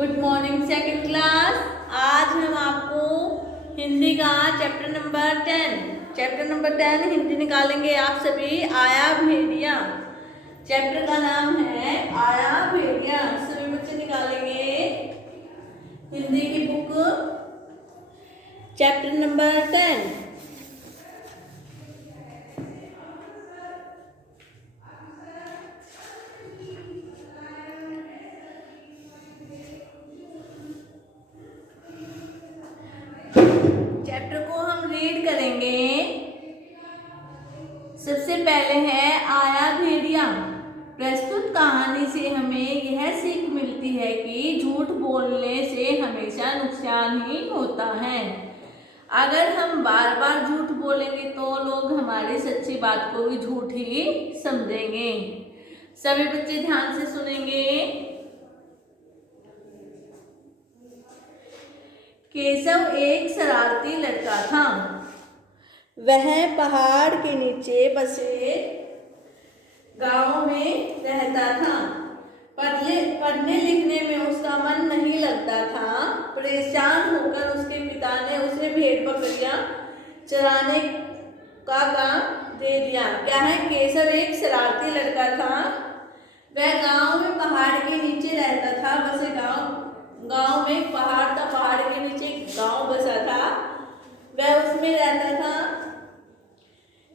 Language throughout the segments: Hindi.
Good morning second class. आज हम आपको हिंदी का चैप्टर नंबर 10 हिंदी निकालेंगे। आप सभी आया भेड़िया, चैप्टर का नाम है आया भेड़िया। सभी बच्चे निकालेंगे हिंदी की बुक, चैप्टर नंबर 10। चैप्टर को हम रीड करेंगे। सबसे पहले है आया भेड़िया। प्रस्तुत कहानी से हमें यह सीख मिलती है कि झूठ बोलने से हमेशा नुकसान ही होता है। अगर हम बार बार झूठ बोलेंगे तो लोग हमारी सच्ची बात को भी झूठ ही समझेंगे। सभी बच्चे ध्यान से सुनेंगे। केशव एक शरारती लड़का था। वह पहाड़ के नीचे बसे गांव में रहता था। पढ़ने लिखने में उसका मन नहीं लगता था। परेशान होकर उसके पिता ने उसे भेड़ बकरियां चराने का काम दे दिया। क्या है, केशव एक शरारती लड़का था। वह गांव में पहाड़ के नीचे रहता था। बसे गांव में पहाड़ था, पहाड़ के नीचे गांव बसा था, वह उसमें रहता था।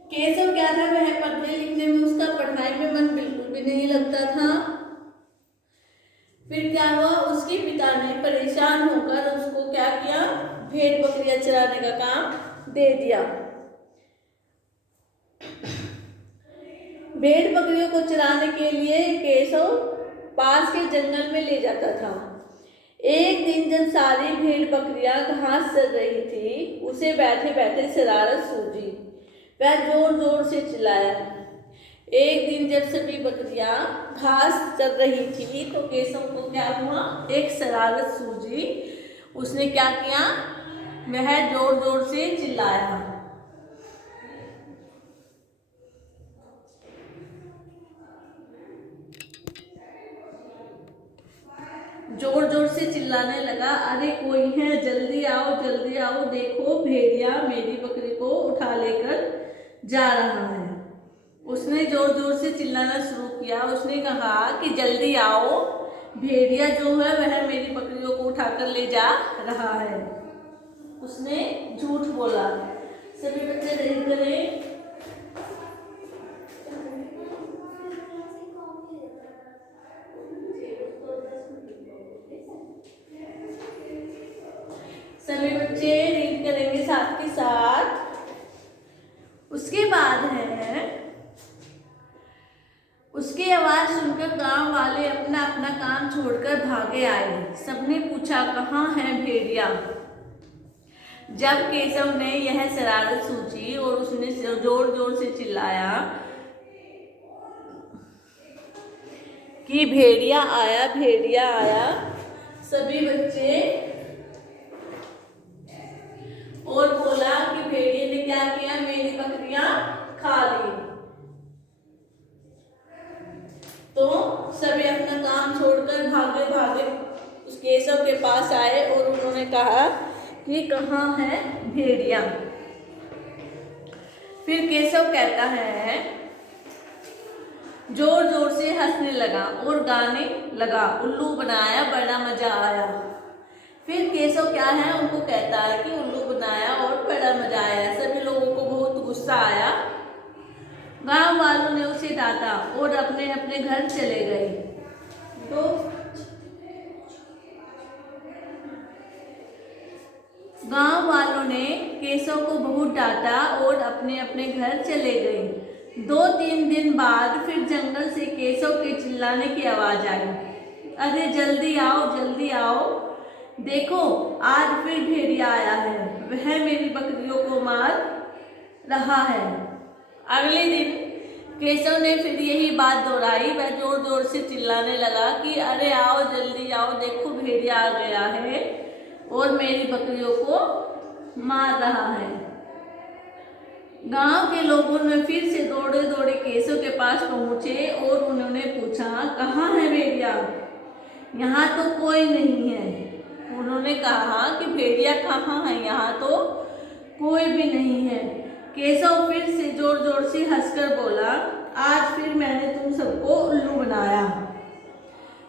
केशव क्या था, वह पढ़ने लिखने में उसका पढ़ाई में मन बिल्कुल भी नहीं लगता था। फिर क्या हुआ, उसके पिता ने परेशान होकर उसको क्या किया, भेड़ बकरियां चराने का काम दे दिया। भेड़ बकरियों को चराने के लिए केशव पास के जंगल में ले जाता था। एक दिन जब सारी भेड़ बकरियां घास चर रही थी, उसे बैठे बैठे शरारत सूझी। वह जोर जोर से चिल्लाया। एक दिन जब सभी बकरियां घास चर रही थी तो केशव को क्या हुआ, एक शरारत सूझी। उसने क्या किया, वह जोर जोर से चिल्लाया। जोर जोर से चिल्लाने लगा, अरे कोई है, जल्दी आओ, देखो भेड़िया मेरी बकरी को उठा लेकर जा रहा है। उसने जोर जोर से चिल्लाना शुरू किया। उसने कहा कि जल्दी आओ, भेड़िया जो है वह मेरी बकरियों को उठाकर ले जा रहा है। उसने झूठ बोला। सभी बच्चे रीड करें। सभी बच्चे रीड करेंगे साथ के साथ। उसके बाद है, उसकी आवाज सुनकर गांव वाले अपना अपना काम छोड़कर भागे आए। सबने पूछा, कहाँ है भेड़िया। जब केशव ने यह शरारत सूझी और उसने जोर जोर से चिल्लाया कि भेड़िया आया, सभी बच्चे और बोला कि भेड़िए ने क्या किया, मेरी बकरियां खा ली। तो सभी अपना काम छोड़कर भागे उस केशव के पास आए और उन्होंने कहा कि कहाँ है भेड़िया। फिर केशव कहता है, जोर जोर से हंसने लगा और गाने लगा, उल्लू बनाया, बड़ा मजा आया। फिर केशव क्या है, उनको कहता है कि उल्लू बनाया और बड़ा मजा आया। सभी लोगों को बहुत गुस्सा आया। गांव वालों ने उसे डांटा और अपने अपने घर चले गए। तो गांव वालों ने केशव को बहुत डांटा और अपने अपने घर चले गए। 2-3 दिन बाद फिर जंगल से केशव के चिल्लाने की आवाज आई, अरे जल्दी आओ, देखो आज फिर भेड़िया आया है, वह मेरी बकरियों को मार रहा है। अगले दिन केशव ने फिर यही बात दोहराई। वह जोर जोर से चिल्लाने लगा कि अरे आओ, जल्दी आओ, देखो भेड़िया आ गया है और मेरी बकरियों को मार रहा है। गांव के लोगों ने फिर से दौड़े दौड़े केशव के पास पहुंचे और उन्होंने पूछा, कहाँ है भेड़िया। यहाँ तो कोई नहीं है। उन्होंने कहा कि भेड़िया कहाँ है, यहाँ तो कोई भी नहीं है। केशव फिर से जोर जोर से हंसकर बोला, आज फिर मैंने तुम सबको उल्लू बनाया।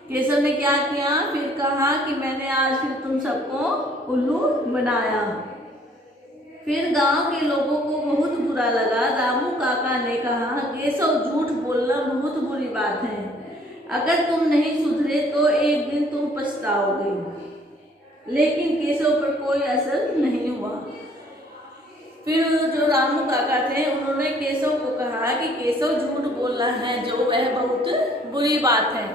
केशव ने क्या किया, फिर कहा कि मैंने आज फिर तुम सबको उल्लू बनाया। फिर गांव के लोगों को बहुत बुरा लगा। रामू काका ने कहा, केशव झूठ बोलना बहुत बुरी बात है, अगर तुम नहीं सुधरे तो एक दिन तुम पछताओगे। लेकिन केशव पर कोई असर नहीं हुआ। फिर जो रामू काका थे उन्होंने केशव को कहा कि केशव झूठ बोलना है जो वह बहुत बुरी बात है,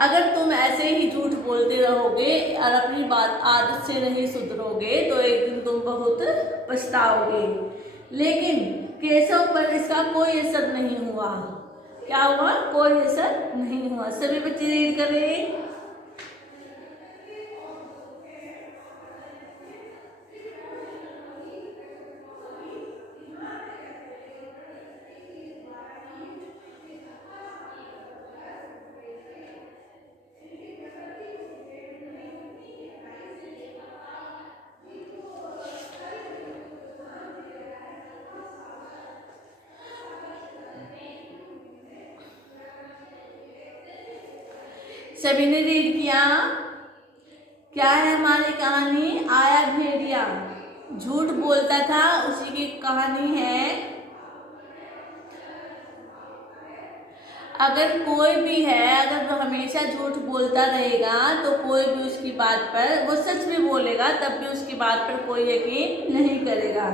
अगर तुम ऐसे ही झूठ बोलते रहोगे और अपनी बात आदत से नहीं सुधरोगे तो एक दिन तुम बहुत पछताओगे। लेकिन केशव पर इसका कोई असर नहीं हुआ। क्या हुआ? कोई असर नहीं हुआ। सभी बच्चे रीड करें। सभी ने रीड किया। क्या है हमारी कहानी? आया भेड़िया, झूठ बोलता था, उसी की कहानी है। अगर कोई भी है, अगर वो हमेशा झूठ बोलता रहेगा तो कोई भी उसकी बात पर, वो सच भी बोलेगा तब भी उसकी बात पर कोई यकीन नहीं करेगा।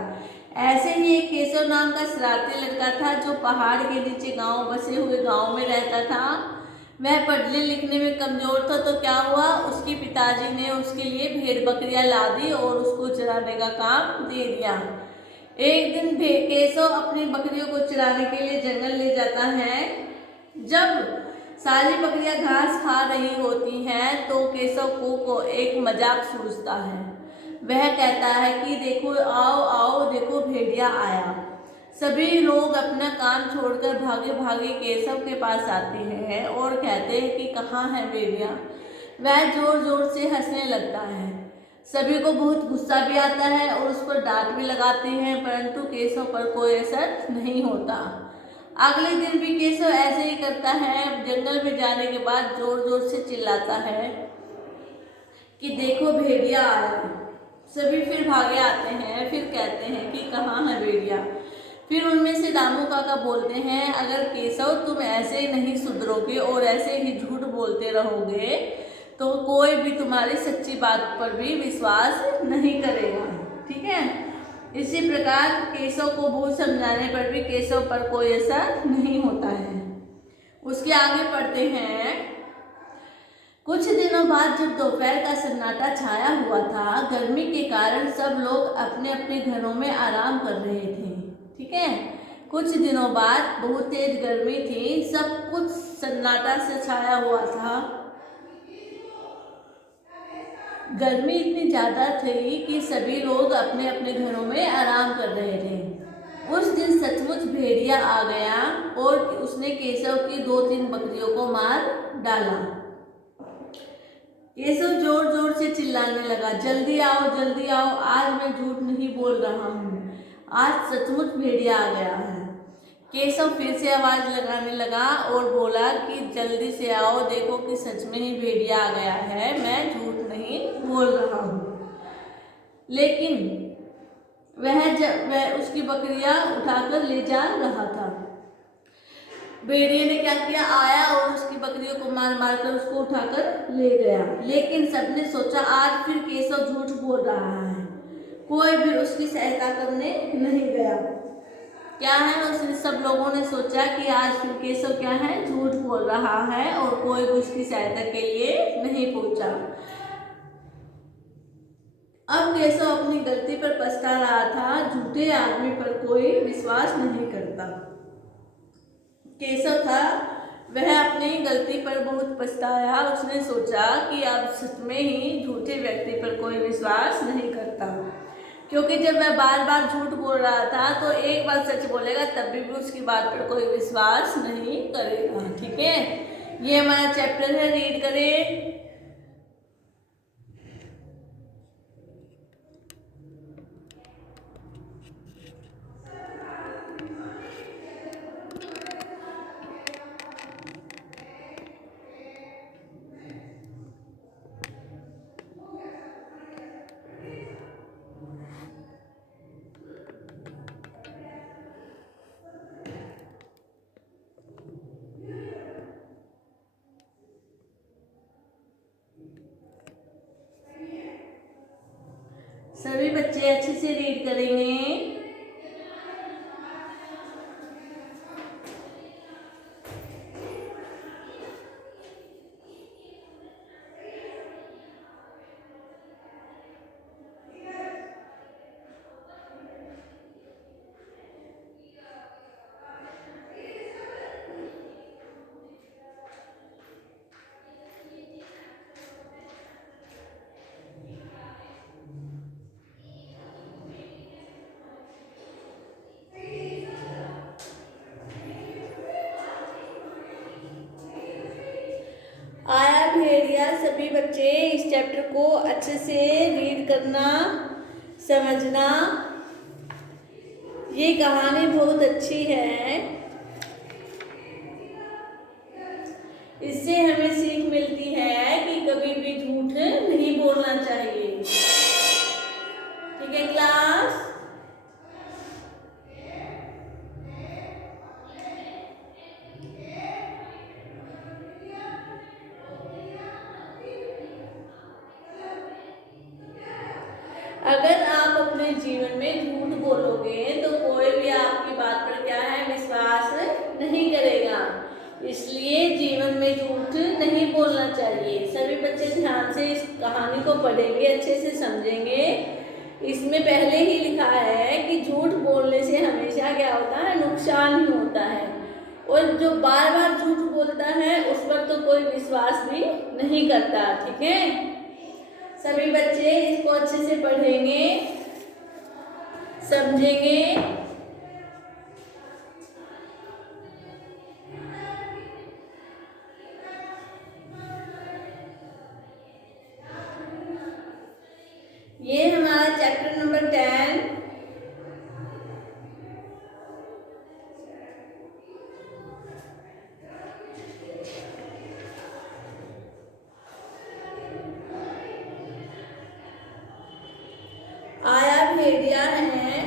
ऐसे ही एक केशव नाम का शरारती लड़का था जो पहाड़ के नीचे बसे हुए गांव में रहता था। वह पढ़ने लिखने में कमजोर था, तो क्या हुआ, उसके पिताजी ने उसके लिए भेड़ बकरियां ला दी और उसको चराने का काम दे दिया। एक दिन केशव अपनी बकरियों को चराने के लिए जंगल ले जाता है। जब सारी बकरियां घास खा रही होती हैं तो केशव को एक मजाक सूझता है। वह कहता है कि देखो, आओ आओ, देखो भेड़िया आया। सभी लोग अपना काम छोड़कर भागे भागे केशव के पास आते हैं और कहते हैं कि कहाँ है भेड़िया। वह जोर जोर से हंसने लगता है। सभी को बहुत गुस्सा भी आता है और उस पर डांट भी लगाते हैं, परंतु केशव पर कोई असर नहीं होता। अगले दिन भी केशव ऐसे ही करता है। जंगल में जाने के बाद जोर जोर से चिल्लाता है कि देखो भेड़िया आया। सभी फिर भागे आते हैं, फिर कहते हैं कि कहाँ है भेड़िया। फिर उनमें से रामू काका बोलते हैं, अगर केशव तुम ऐसे नहीं सुधरोगे और ऐसे ही झूठ बोलते रहोगे तो कोई भी तुम्हारी सच्ची बात पर भी विश्वास नहीं करेगा। ठीक है। इसी प्रकार केशव को बहुत समझाने पर भी केशव पर कोई असर नहीं होता है। उसके आगे पढ़ते हैं। कुछ दिनों बाद जब दोपहर का सन्नाटा छाया हुआ था, गर्मी के कारण सब लोग अपने अपने घरों में आराम कर रहे थे। ठीक है। कुछ दिनों बाद बहुत तेज गर्मी थी, सब कुछ सन्नाटा से छाया हुआ था। गर्मी इतनी ज़्यादा थी कि सभी लोग अपने अपने घरों में आराम कर रहे थे। उस दिन सचमुच भेड़िया आ गया और उसने केशव की 2-3 बकरियों को मार डाला। केशव जोर जोर से चिल्लाने लगा, जल्दी आओ जल्दी आओ, आज मैं झूठ नहीं बोल रहा हूँ, आज सचमुच भेड़िया आ गया है। केशव फिर से आवाज लगाने लगा और बोला कि जल्दी से आओ, देखो कि सच में ही भेड़िया आ गया है, मैं झूठ नहीं बोल रहा हूँ। लेकिन वह उसकी बकरियां उठाकर ले जा रहा था। भेड़िए ने क्या किया, आया और उसकी बकरियों को मार मार कर उसको उठाकर ले गया। लेकिन सबने सोचा आज फिर केशव झूठ बोल रहा है, कोई भी उसकी सहायता करने नहीं गया। क्या है, उसने सब लोगों ने सोचा कि आज फिर केशव क्या है, झूठ बोल रहा है और कोई भी उसकी सहायता के लिए नहीं पहुंचा। अब केशव अपनी गलती पर पछता रहा था। झूठे आदमी पर कोई विश्वास नहीं करता। केशव था, वह अपनी गलती पर बहुत पछताया। उसने सोचा कि अब सच में ही झूठे व्यक्ति पर कोई विश्वास नहीं करता, क्योंकि जब वह बार बार झूठ बोल रहा था तो एक बार सच बोलेगा तब भी उसकी बात पर कोई विश्वास नहीं करेगा। ठीक है। ये हमारा चैप्टर है, रीड करें। सभी बच्चे अच्छे से रीड करेंगे। आया भेड़िया। सभी बच्चे इस चैप्टर को अच्छे से रीड करना, समझना। ये कहानी बहुत अच्छी है, इससे हमें सीख मिलती है कि कभी भी झूठ नहीं बोलना चाहिए। ठीक है क्लास? अगर आप अपने जीवन में झूठ बोलोगे तो कोई भी आपकी बात पर क्या है, विश्वास नहीं करेगा। इसलिए जीवन में झूठ नहीं बोलना चाहिए। सभी बच्चे ध्यान से इस कहानी को पढ़ेंगे, अच्छे से समझेंगे। इसमें पहले ही लिखा है कि झूठ बोलने से हमेशा क्या होता है, नुकसान ही होता है। और जो बार बार झूठ बोलता है उस पर तो कोई विश्वास भी नहीं करता। ठीक है? सभी बच्चे इसको अच्छे से पढ़ेंगे, समझेंगे। ये हमारा चैप्टर नंबर 10। आया भेड़िया है।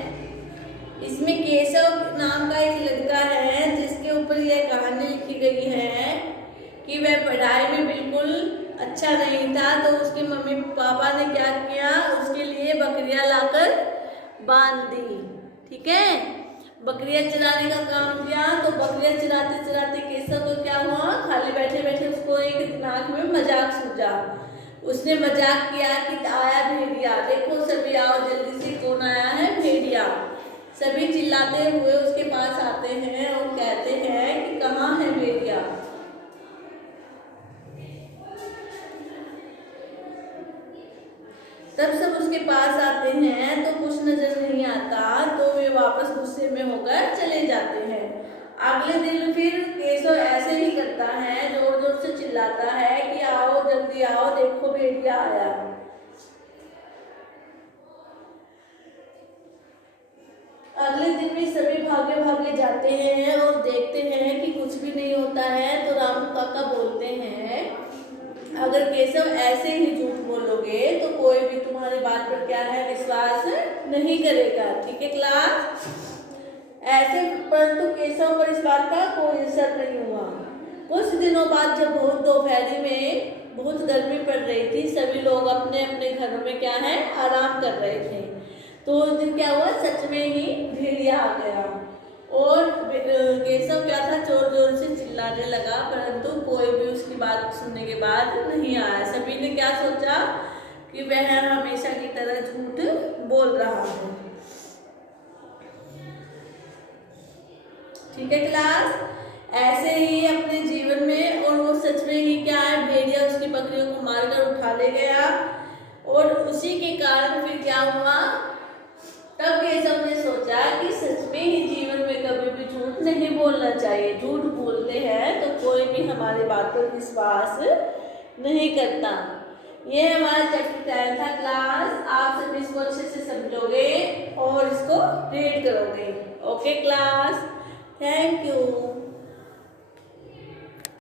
इसमें केशव नाम का एक लड़का है जिसके ऊपर यह कहानी लिखी गई है कि वह पढ़ाई में बिल्कुल अच्छा नहीं था, तो उसके मम्मी पापा ने क्या किया, उसके लिए बकरियां लाकर बांध दी। ठीक है? बकरियां चराने का काम किया। तो बकरियां चराते चराते केशव को क्या हुआ, खाली बैठे बैठे उसको एक दिमाग में मजाक सूझा। उसने मजाक किया कि आया भेड़िया, देखो सभी आओ जल्दी से, कौन आया है, भेड़िया। सभी चिल्लाते हुए उसके पास आते हैं और कहते हैं कि कहाँ है भेड़िया। तब सब उसके पास आते हैं तो कुछ नजर नहीं आता, तो वे वापस गुस्से में होकर चले जाते हैं। अगले दिन फिर केशव ऐसे ही करता है, जोर जोर से चिल्लाता है कि आओ जल्दी आओ, देखो भेड़िया आया। अगले दिन भी सभी भागे भागे जाते हैं और देखते हैं कि कुछ भी नहीं होता है। तो रामू काका बोलते हैं, अगर केशव ऐसे ही झूठ बोलोगे तो कोई भी तुम्हारी बात पर क्या है, विश्वास नहीं करेगा। ठीक है क्लास? ऐसे परंतु केशव पर इस बात का कोई असर नहीं हुआ। कुछ दिनों बाद जब बहुत दोपहर में बहुत गर्मी पड़ रही थी, सभी लोग अपने अपने घरों में क्या है, आराम कर रहे थे। तो उस दिन क्या हुआ, सच में ही भेड़िया आ गया और केशव क्या था, जोर जोर से चिल्लाने लगा, परंतु कोई भी उसकी बात सुनने के बाद नहीं आया। सभी ने क्या सोचा कि वह हमेशा की तरह झूठ बोल रहा है। ठीक है क्लास? ऐसे ही अपने जीवन में, और वो सच में ही क्या है, भेड़िया उसकी बकरियों को मारकर उठा ले गया। और उसी के कारण फिर क्या हुआ, तब केशव ने सोचा कि सच में ही जीवन में कभी भी झूठ नहीं बोलना चाहिए। झूठ बोलते हैं तो कोई भी हमारी बात पर विश्वास नहीं करता। ये हमारा चैप्टर 10 था क्लास। आप सब इसको अच्छे से समझोगे और इसको रीड करोगे। Okay class, thank you.